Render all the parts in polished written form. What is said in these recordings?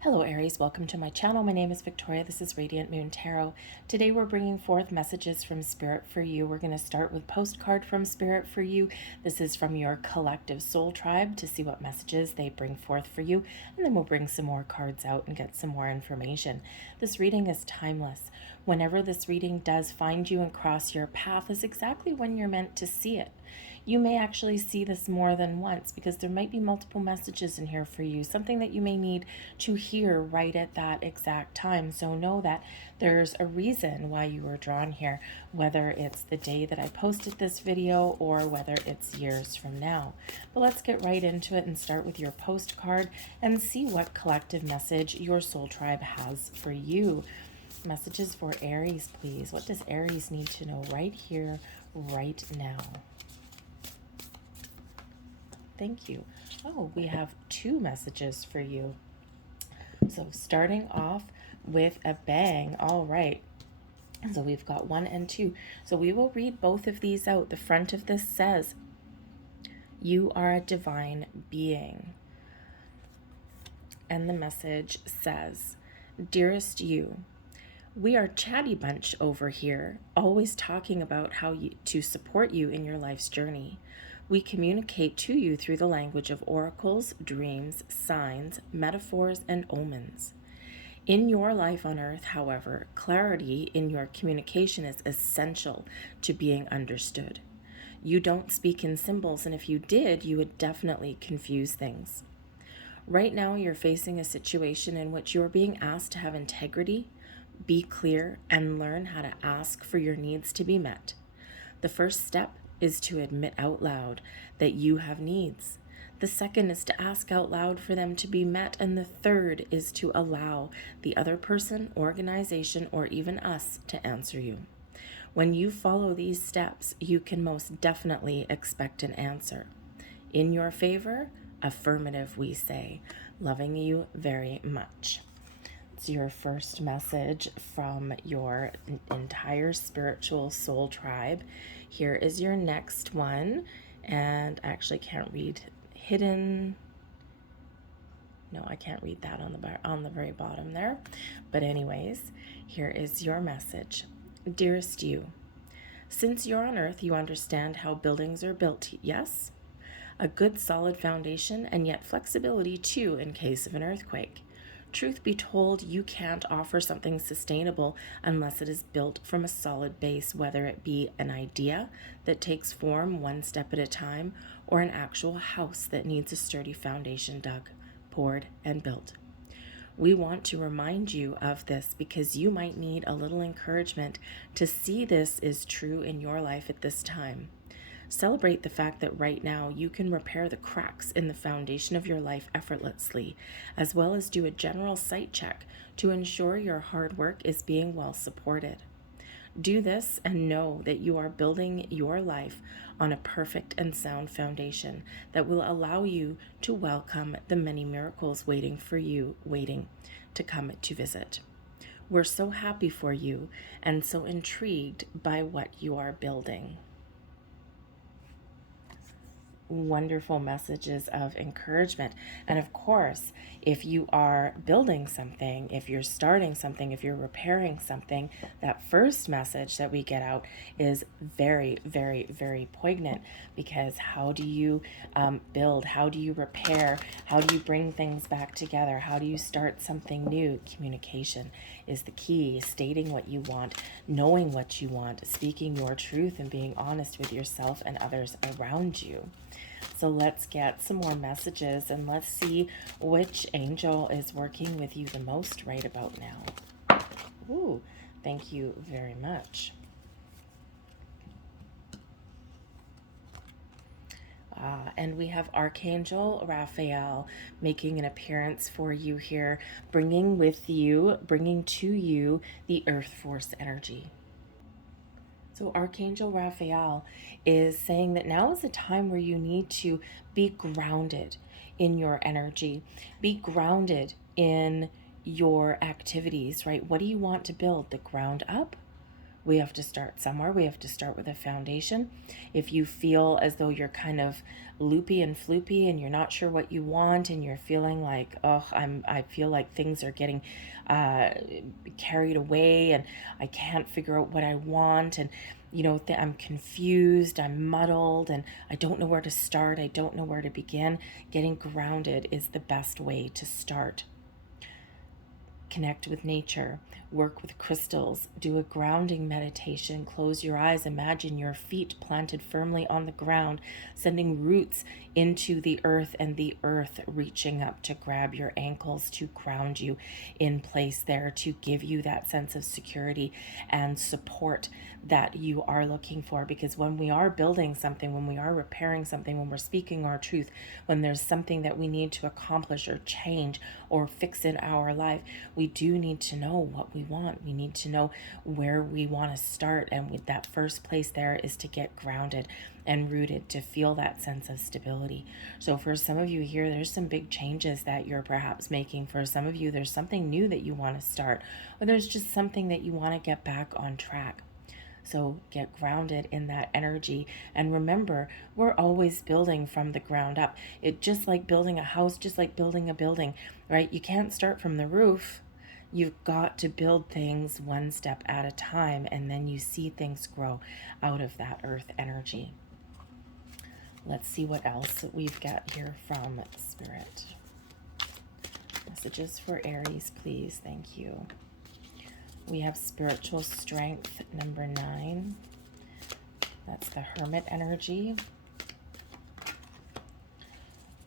Hello Aries, welcome to my channel. My name is Victoria. This is Radiant Moon Tarot. Today we're bringing forth messages from Spirit for you. We're going to start with postcard from Spirit for you. This is from your collective soul tribe to see what messages they bring forth for you. And then we'll bring some more cards out and get some more information. This reading is timeless. Whenever this reading does find you and cross your path is exactly when you're meant to see it. You may actually see this more than once because there might be multiple messages in here for you, something that you may need to hear right at that exact time. So know that there's a reason why you were drawn here, whether it's the day that I posted this video or whether it's years from now. But let's get right into it and start with your postcard and see what collective message your soul tribe has for you. Messages for Aries, please. What does Aries need to know right here, right now? Thank you. Oh, we have two messages for you. So starting off with a bang. All right. So we've got 1 and 2. So we will read both of these out. The front of this says, "You are a divine being." And the message says, "Dearest you, we are a chatty bunch over here, always talking about how to support you in your life's journey. We communicate to you through the language of oracles, dreams, signs, metaphors, and omens. In your life on earth, however, clarity in your communication is essential to being understood. You don't speak in symbols, and if you did, you would definitely confuse things. Right now, you're facing a situation in which you're being asked to have integrity, be clear, and learn how to ask for your needs to be met. The first step is to admit out loud that you have needs. The second is to ask out loud for them to be met. And the third is to allow the other person, organization, or even us to answer you. When you follow these steps, you can most definitely expect an answer. In your favor, affirmative, we say. Loving you very much." It's your first message from your entire spiritual soul tribe. Here is your next one, and I actually can't read hidden. No, I can't read that on the very bottom there. But anyways, here is your message. "Dearest you, since you're on Earth, you understand how buildings are built, yes? A good solid foundation and yet flexibility too in case of an earthquake. Truth be told, you can't offer something sustainable unless it is built from a solid base, whether it be an idea that takes form one step at a time or an actual house that needs a sturdy foundation dug, poured, and built. We want to remind you of this because you might need a little encouragement to see this is true in your life at this time. Celebrate the fact that right now you can repair the cracks in the foundation of your life effortlessly, as well as do a general site check to ensure your hard work is being well supported. Do this and know that you are building your life on a perfect and sound foundation that will allow you to welcome the many miracles waiting to come to visit. We're so happy for you and so intrigued by what you are building." Wonderful messages of encouragement. And of course, if you are building something, if you're starting something, if you're repairing something, that first message that we get out is very, very, very poignant, because how do you build? How do you repair? How do you bring things back together? How do you start something new? Communication is the key. Stating what you want, knowing what you want, speaking your truth, and being honest with yourself and others around you. So let's get some more messages and let's see which angel is working with you the most right about now. Ooh, thank you very much. And we have Archangel Raphael making an appearance for you here, bringing to you the Earth Force energy. So Archangel Raphael is saying that now is the time where you need to be grounded in your energy, be grounded in your activities, right? What do you want to build? The ground up, We have to start somewhere. We have to start with a foundation. If you feel as though you're kind of loopy and floopy and you're not sure what you want, and you're feeling like, oh, I feel like things are getting carried away and I can't figure out what I want, and I'm confused, I'm muddled, and I don't know where to start, I don't know where to begin, getting grounded is the best way to start. Connect with nature, work with crystals, do a grounding meditation, close your eyes, imagine your feet planted firmly on the ground, sending roots into the earth, and the earth reaching up to grab your ankles, to ground you in place there, to give you that sense of security and support that you are looking for. Because when we are building something, when we are repairing something, when we're speaking our truth, when there's something that we need to accomplish or change or fix in our life, we do need to know what we want. We need to know where we want to start. And with that first place there is to get grounded and rooted, to feel that sense of stability. So for some of you here, there's some big changes that you're perhaps making. For some of you, there's something new that you want to start, or there's just something that you want to get back on track. So get grounded in that energy. And remember, we're always building from the ground up. It just like building a house, just like building a building, right? You can't start from the roof. You've got to build things one step at a time, and then you see things grow out of that earth energy. Let's see what else we've got here from Spirit. Messages for Aries, please. Thank you. We have spiritual strength, number 9. That's the Hermit energy.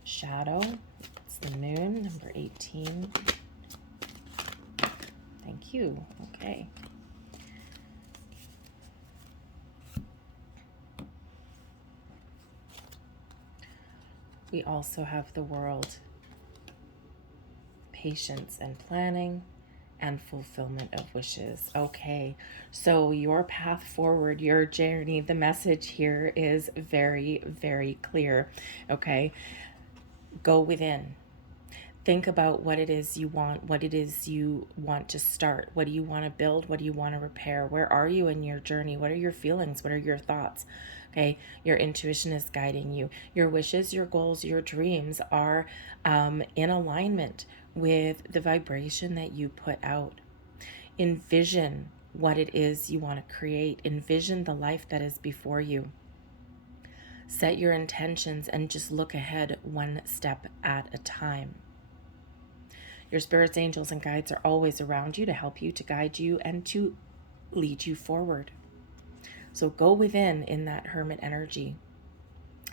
Shadow, it's the Moon, number 18. Thank you. Okay. We also have the World, patience and planning, and fulfillment of wishes. Okay, so your path forward, your journey, the message here is very, very clear. Okay, go within. Think about what it is you want, what it is you want to start. What do you want to build? What do you want to repair? Where are you in your journey? What are your feelings? What are your thoughts? Okay, your intuition is guiding you. Your wishes, your goals, your dreams are in alignment with the vibration that you put out. Envision what it is you want to create. Envision the life that is before you. Set your intentions and just look ahead one step at a time. Your spirits, angels, and guides are always around you to help you, to guide you, and to lead you forward. So go within in that Hermit energy.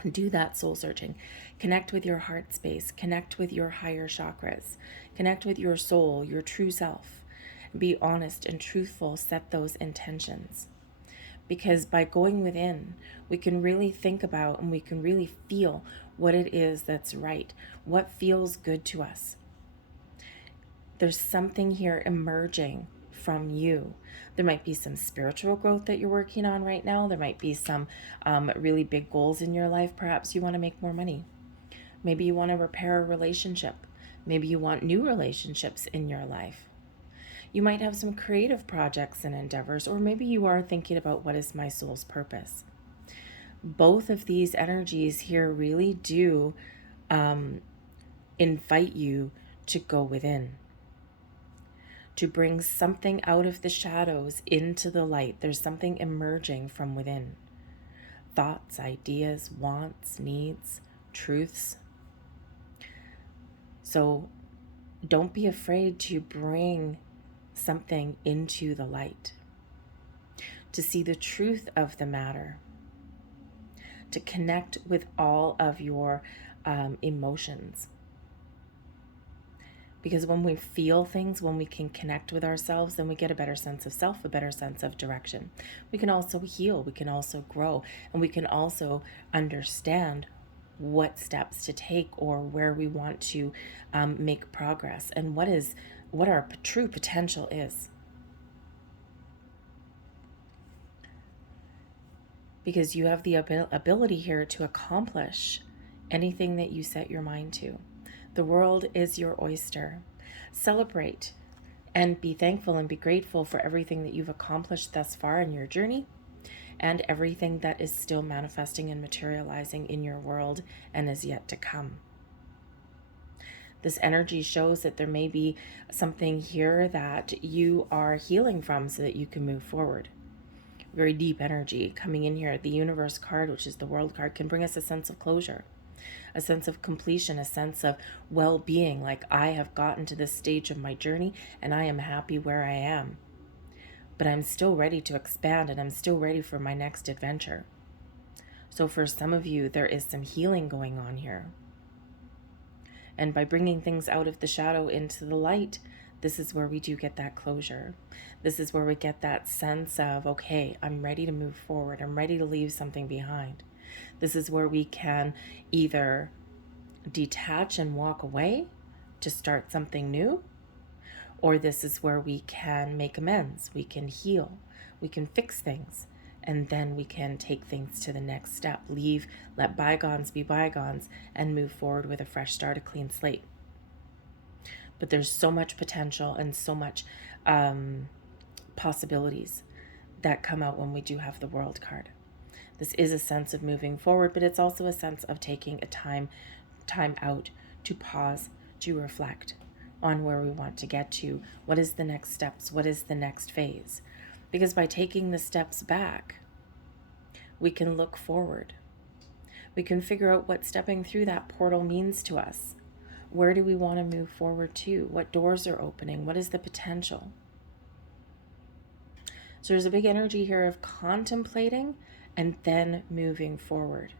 Do that soul searching. Connect with your heart space. Connect with your higher chakras. Connect with your soul, your true self. Be honest and truthful. Set those intentions. Because by going within, we can really think about and we can really feel what it is that's right, what feels good to us. There's something here emerging from you. There might be some spiritual growth that you're working on right now. There might be some really big goals in your life. Perhaps you want to make more money. Maybe you want to repair a relationship. Maybe you want new relationships in your life. You might have some creative projects and endeavors, or maybe you are thinking about what is my soul's purpose. Both of these energies here really do invite you to go within, to bring something out of the shadows into the light. There's something emerging from within. Thoughts, ideas, wants, needs, truths. So don't be afraid to bring something into the light, to see the truth of the matter, to connect with all of your emotions. Because when we feel things, when we can connect with ourselves, then we get a better sense of self, a better sense of direction. We can also heal, we can also grow, and we can also understand what steps to take or where we want to make progress and what our true potential is. Because you have the ability here to accomplish anything that you set your mind to. The world is your oyster. Celebrate And be thankful and be grateful for everything that you've accomplished thus far in your journey, and everything that is still manifesting and materializing in your world and is yet to come. This energy shows that there may be something here that you are healing from so that you can move forward. Very deep energy coming in here. The Universe card, which is the World card, can bring us a sense of closure, a sense of completion, a sense of well-being, like I have gotten to this stage of my journey and I am happy where I am. But I'm still ready to expand, and I'm still ready for my next adventure. So for some of you, there is some healing going on here. And by bringing things out of the shadow into the light, this is where we do get that closure. This is where we get that sense of, okay, I'm ready to move forward. I'm ready to leave something behind. This is where we can either detach and walk away to start something new, or this is where we can make amends. We can heal. We can fix things. And then we can take things to the next step, let bygones be bygones, and move forward with a fresh start, a clean slate. But there's so much potential and so much possibilities that come out when we do have the World card. This is a sense of moving forward, but it's also a sense of taking a time out to pause, to reflect on where we want to get to. What is the next steps? What is the next phase? Because by taking the steps back, we can look forward. We can figure out what stepping through that portal means to us. Where do we want to move forward to? What doors are opening? What is the potential? So there's a big energy here of contemplating and then moving forward.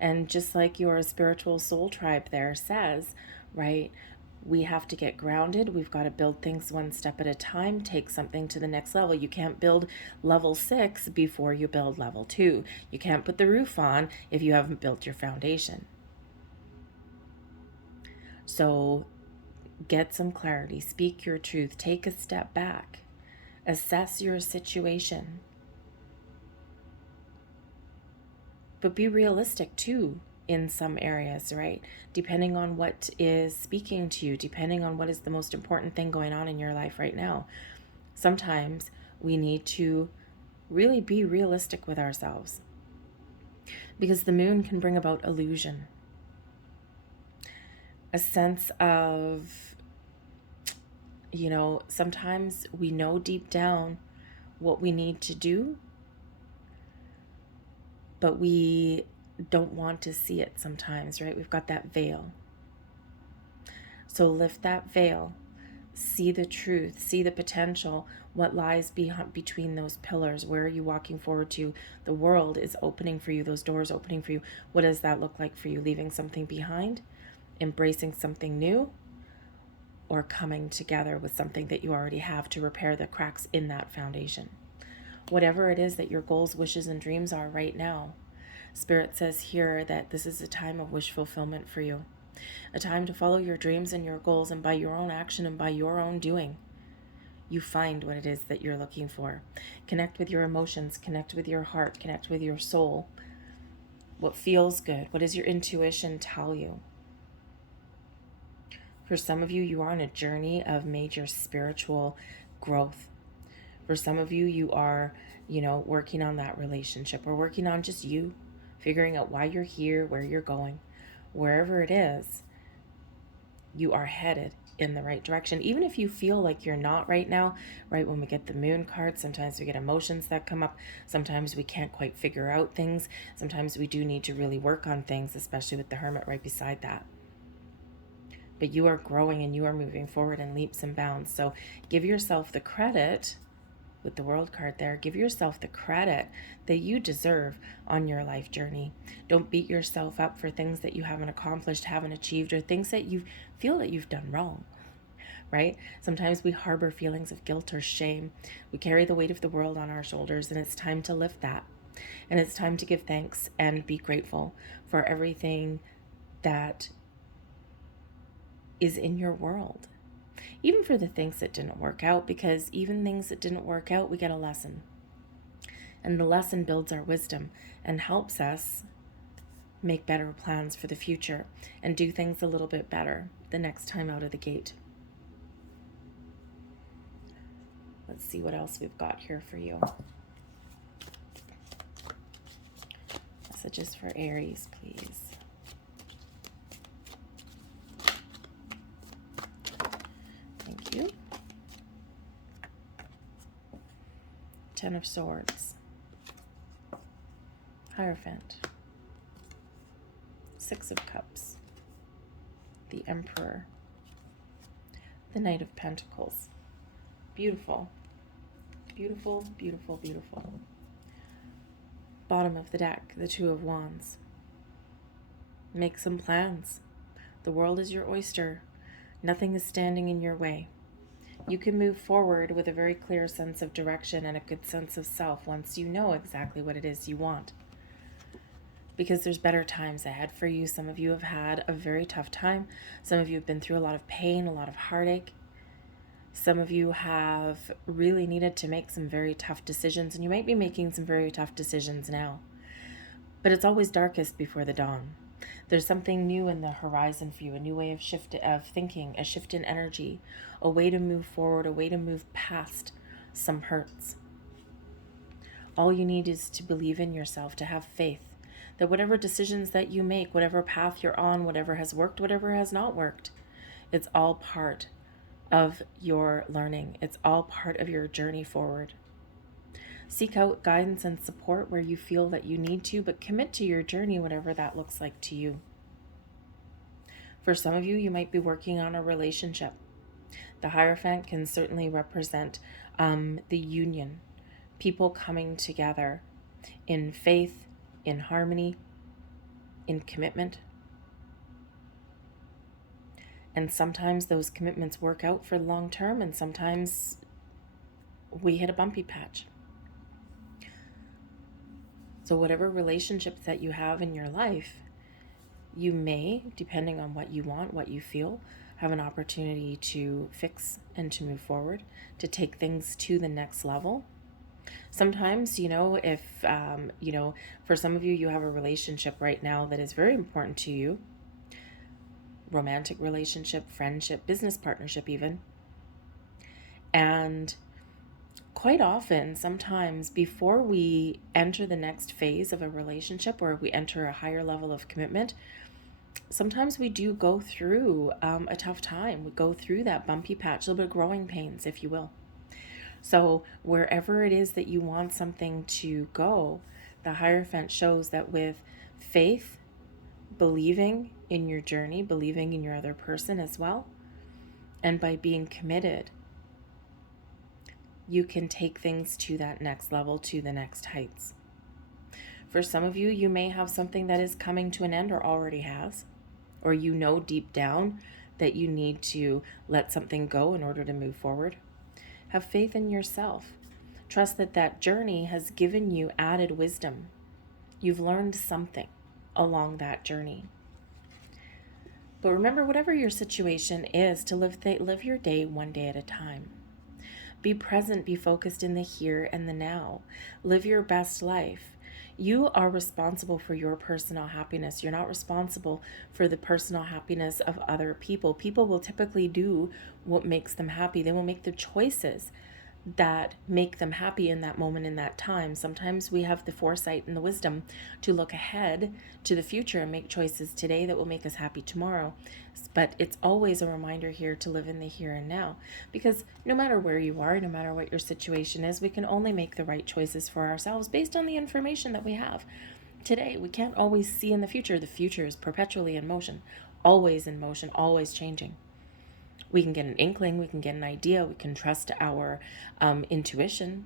And just like your spiritual soul tribe there says, right, we have to get grounded. We've got to build things one step at a time, take something to the next level. You can't build level 6 before you build level 2. You can't put the roof on if you haven't built your foundation. So get some clarity, speak your truth, take a step back, assess your situation. But be realistic too in some areas, right? Depending on what is speaking to you, depending on what is the most important thing going on in your life right now. Sometimes we need to really be realistic with ourselves, because the moon can bring about illusion, a sense of, sometimes we know deep down what we need to do, but we don't want to see it sometimes, right? We've got that veil. So lift that veil, see the truth, see the potential, what lies between those pillars. Where are you walking forward to? The world is opening for you, those doors opening for you. What does that look like for you? Leaving something behind, embracing something new, or coming together with something that you already have to repair the cracks in that foundation. Whatever it is that your goals, wishes, and dreams are right now, Spirit says here that this is a time of wish fulfillment for you. A time to follow your dreams and your goals, and by your own action and by your own doing, you find what it is that you're looking for. Connect with your emotions, connect with your heart, connect with your soul. What feels good? What does your intuition tell you? For some of you, you are on a journey of major spiritual growth. For some of you, you are, working on that relationship, or working on just you, figuring out why you're here, where you're going. Wherever it is, you are headed in the right direction. Even if you feel like you're not right now, right? When we get the moon card, sometimes we get emotions that come up. Sometimes we can't quite figure out things. Sometimes we do need to really work on things, especially with the Hermit right beside that. But you are growing and you are moving forward in leaps and bounds. So give yourself the credit, with the World card there, give yourself the credit that you deserve on your life journey. Don't beat yourself up for things that you haven't accomplished, haven't achieved, or things that you feel that you've done wrong, right? Sometimes we harbor feelings of guilt or shame. We carry the weight of the world on our shoulders, and it's time to lift that. And it's time to give thanks and be grateful for everything that is in your world. Even for the things that didn't work out, because even things that didn't work out, we get a lesson. And the lesson builds our wisdom and helps us make better plans for the future and do things a little bit better the next time out of the gate. Let's see what else we've got here for you. Messages for Aries, please. Thank you. Ten of Swords. Hierophant. Six of Cups. The Emperor. The Knight of Pentacles. Beautiful. Beautiful, beautiful, beautiful. Bottom of the deck, the Two of Wands. Make some plans. The world is your oyster. Nothing is standing in your way. You can move forward with a very clear sense of direction and a good sense of self once you know exactly what it is you want. Because there's better times ahead for you. Some of you have had a very tough time. Some of you have been through a lot of pain, a lot of heartache. Some of you have really needed to make some very tough decisions, and you might be making some very tough decisions now. But it's always darkest before the dawn. There's something new in the horizon for you, a new way of thinking, a shift in energy, a way to move forward, a way to move past some hurts. All you need is to believe in yourself, to have faith that whatever decisions that you make, whatever path you're on, whatever has worked, whatever has not worked, it's all part of your learning. It's all part of your journey forward. Seek out guidance and support where you feel that you need to, but commit to your journey, whatever that looks like to you. For some of you, you might be working on a relationship. The Hierophant can certainly represent the union, people coming together in faith, in harmony, in commitment. And sometimes those commitments work out for the long term, and sometimes we hit a bumpy patch. So whatever relationships that you have in your life, you may, depending on what you want, what you feel, have an opportunity to fix and to move forward, to take things to the next level. Sometimes, if, for some of you, you have a relationship right now that is very important to you, romantic relationship, friendship, business partnership even. And quite often, sometimes before we enter the next phase of a relationship or we enter a higher level of commitment, sometimes we do go through a tough time. We go through that bumpy patch, a little bit of growing pains, if you will. So wherever it is that you want something to go, the Hierophant shows that with faith, believing in your journey, believing in your other person as well, and by being committed, you can take things to that next level, to the next heights. For some of you, you may have something that is coming to an end or already has, or you know deep down that you need to let something go in order to move forward. Have faith in yourself. Trust that that journey has given you added wisdom. You've learned something along that journey. But remember, whatever your situation is, to live your day one day at a time. Be present, be focused in the here and the now. Live your best life. You are responsible for your personal happiness. You're not responsible for the personal happiness of other people. People will typically do what makes them happy. They will make the choices that make them happy in that moment, in that time. Sometimes we have the foresight and the wisdom to look ahead to the future and make choices today that will make us happy tomorrow. But it's always a reminder here to live in the here and now, because no matter where you are, no matter what your situation is, we can only make the right choices for ourselves based on the information that we have today. We can't always see in the future. The future is perpetually in motion, always changing. We can get an inkling, we can get an idea, we can trust our intuition,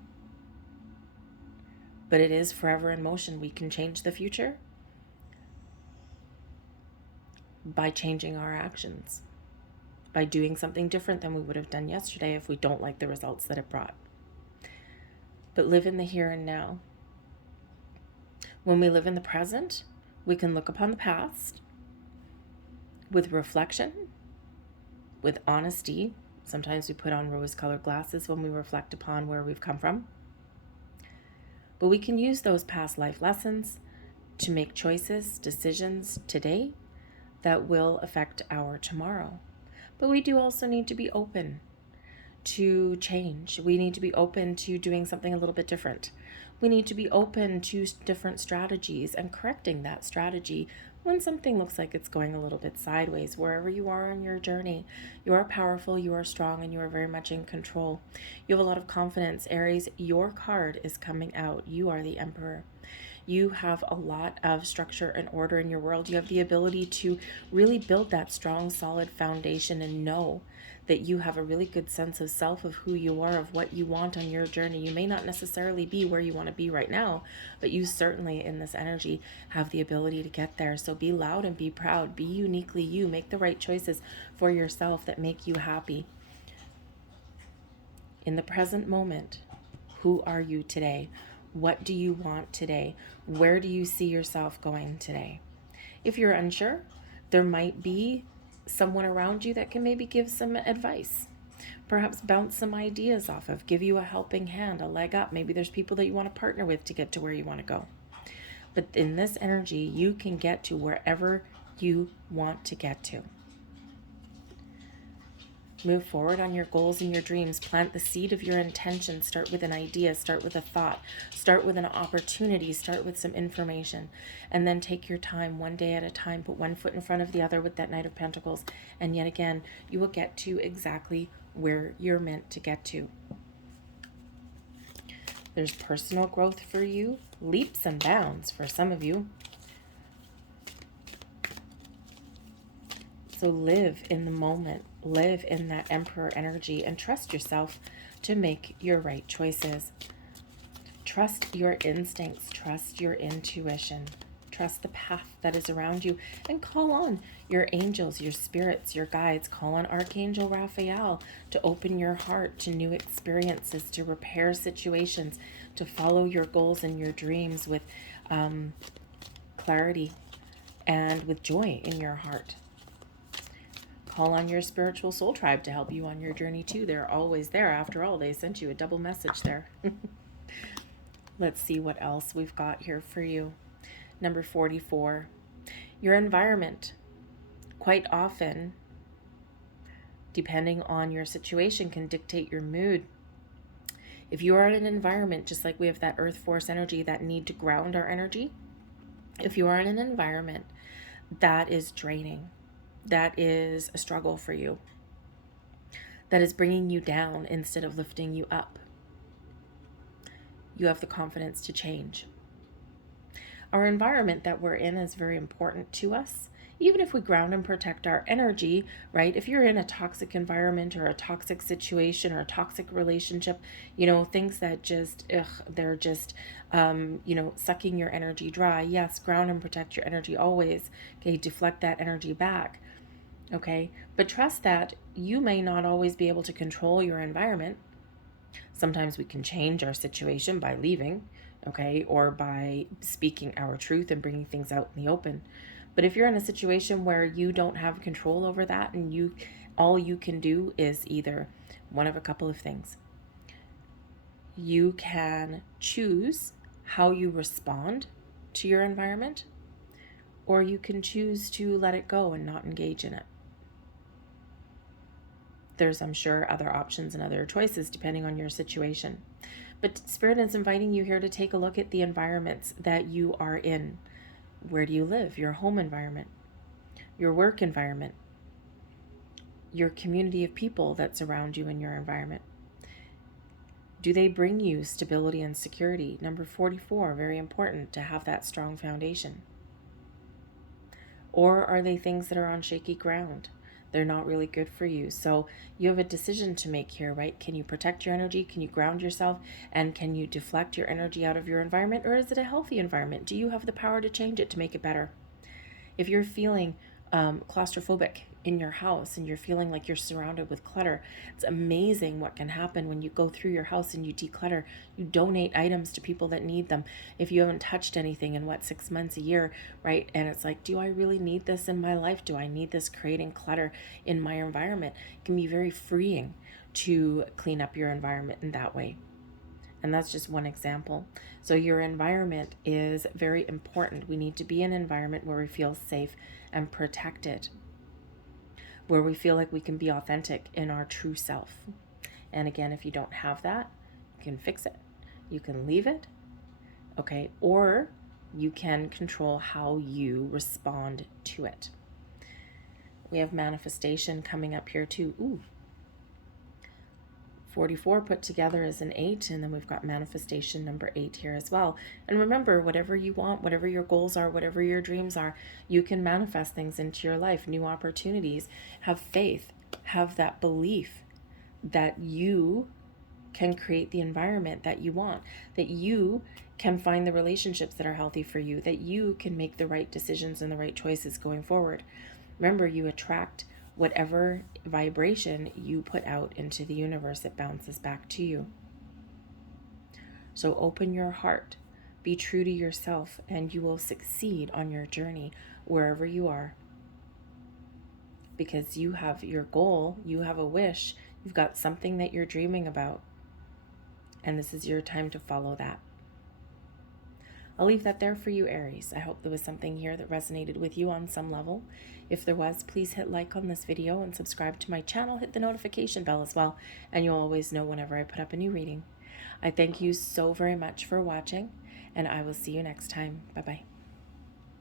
but it is forever in motion. We can change the future by changing our actions, by doing something different than we would have done yesterday if we don't like the results that it brought. But live in the here and now. When we live in the present, we can look upon the past with reflection, with honesty. Sometimes we put on rose-colored glasses when we reflect upon where we've come from. But we can use those past life lessons to make choices, decisions today that will affect our tomorrow. But we do also need to be open to change. We need to be open to doing something a little bit different. We need to be open to different strategies and correcting that strategy when something looks like it's going a little bit sideways. Wherever you are on your journey, you are powerful, you are strong, and you are very much in control. You have a lot of confidence. Aries, your card is coming out. You are the Emperor. You have a lot of structure and order in your world. You have the ability to really build that strong, solid foundation and know that you have a really good sense of self, of who you are, of what you want on your journey. You may not necessarily be where you want to be right now, but you certainly in this energy have the ability to get there. So be loud and be proud. Be uniquely you. Make the right choices for yourself that make you happy. In the present moment, who are you today? What do you want today? Where do you see yourself going today? If you're unsure, there might be someone around you that can maybe give some advice, perhaps bounce some ideas off of, give you a helping hand, a leg up. Maybe there's people that you want to partner with to get to where you want to go. But in this energy, you can get to wherever you want to get to. Move forward on your goals and your dreams. Plant the seed of your intention. Start with an idea. Start with a thought. Start with an opportunity. Start with some information. And then take your time, one day at a time. Put one foot in front of the other with that Knight of Pentacles. And yet again, you will get to exactly where you're meant to get to. There's personal growth for you. Leaps and bounds for some of you. So live in the moment. Live in that Emperor energy and trust yourself to make your right choices. Trust your instincts. Trust your intuition. Trust the path that is around you and call on your angels, your spirits, your guides. Call on Archangel Raphael to open your heart to new experiences, to repair situations, to follow your goals and your dreams with clarity and with joy in your heart. Call on your spiritual soul tribe to help you on your journey too. They're always there. After all, they sent you a double message there. Let's see what else we've got here for you. Number 44, your environment. Quite often, depending on your situation, can dictate your mood. If you are in an environment, just like we have that earth force energy, that need to ground our energy, if you are in an environment that is draining, that is a struggle for you, that is bringing you down instead of lifting you up, you have the confidence to change. Our environment that we're in is very important to us. Even if we ground and protect our energy, right? If you're in a toxic environment or a toxic situation or a toxic relationship, things that just, they're just, sucking your energy dry. Yes, ground and protect your energy always. Okay, deflect that energy back. Okay, but trust that you may not always be able to control your environment. Sometimes we can change our situation by leaving, okay, or by speaking our truth and bringing things out in the open. But if you're in a situation where you don't have control over that and all you can do is either one of a couple of things. You can choose how you respond to your environment, or you can choose to let it go and not engage in it. There's, I'm sure, other options and other choices depending on your situation. But Spirit is inviting you here to take a look at the environments that you are in. Where do you live? Your home environment, your work environment, your community of people that's around you in your environment. Do they bring you stability and security? Number 44, very important to have that strong foundation. Or are they things that are on shaky ground? They're not really good for you. So you have a decision to make here, right? Can you protect your energy? Can you ground yourself? And can you deflect your energy out of your environment? Or is it a healthy environment? Do you have the power to change it, to make it better? If you're feeling claustrophobic in your house and you're feeling like you're surrounded with clutter, it's amazing what can happen when you go through your house and you declutter. You donate items to people that need them. If you haven't touched anything in 6 months, a year, right? And it's like, do I really need this in my life? Do I need this creating clutter in my environment? It can be very freeing to clean up your environment in that way. And that's just one example. So your environment is very important. We need to be in an environment where we feel safe and protected, where we feel like we can be authentic in our true self. And again, if you don't have that, you can fix it. You can leave it, okay? Or you can control how you respond to it. We have manifestation coming up here too. Ooh. 44 put together as an 8, and then we've got manifestation number 8 here as well. And remember, whatever you want, whatever your goals are, whatever your dreams are, you can manifest things into your life, new opportunities. Have faith, have that belief that you can create the environment that you want, that you can find the relationships that are healthy for you, that you can make the right decisions and the right choices going forward. Remember, you attract whatever vibration you put out into the universe, it bounces back to you. So open your heart, be true to yourself, and you will succeed on your journey wherever you are. Because you have your goal, you have a wish, you've got something that you're dreaming about. And this is your time to follow that. I'll leave that there for you, Aries. I hope there was something here that resonated with you on some level. If there was, please hit like on this video and subscribe to my channel. Hit the notification bell as well, and you'll always know whenever I put up a new reading. I thank you so very much for watching, and I will see you next time. Bye-bye.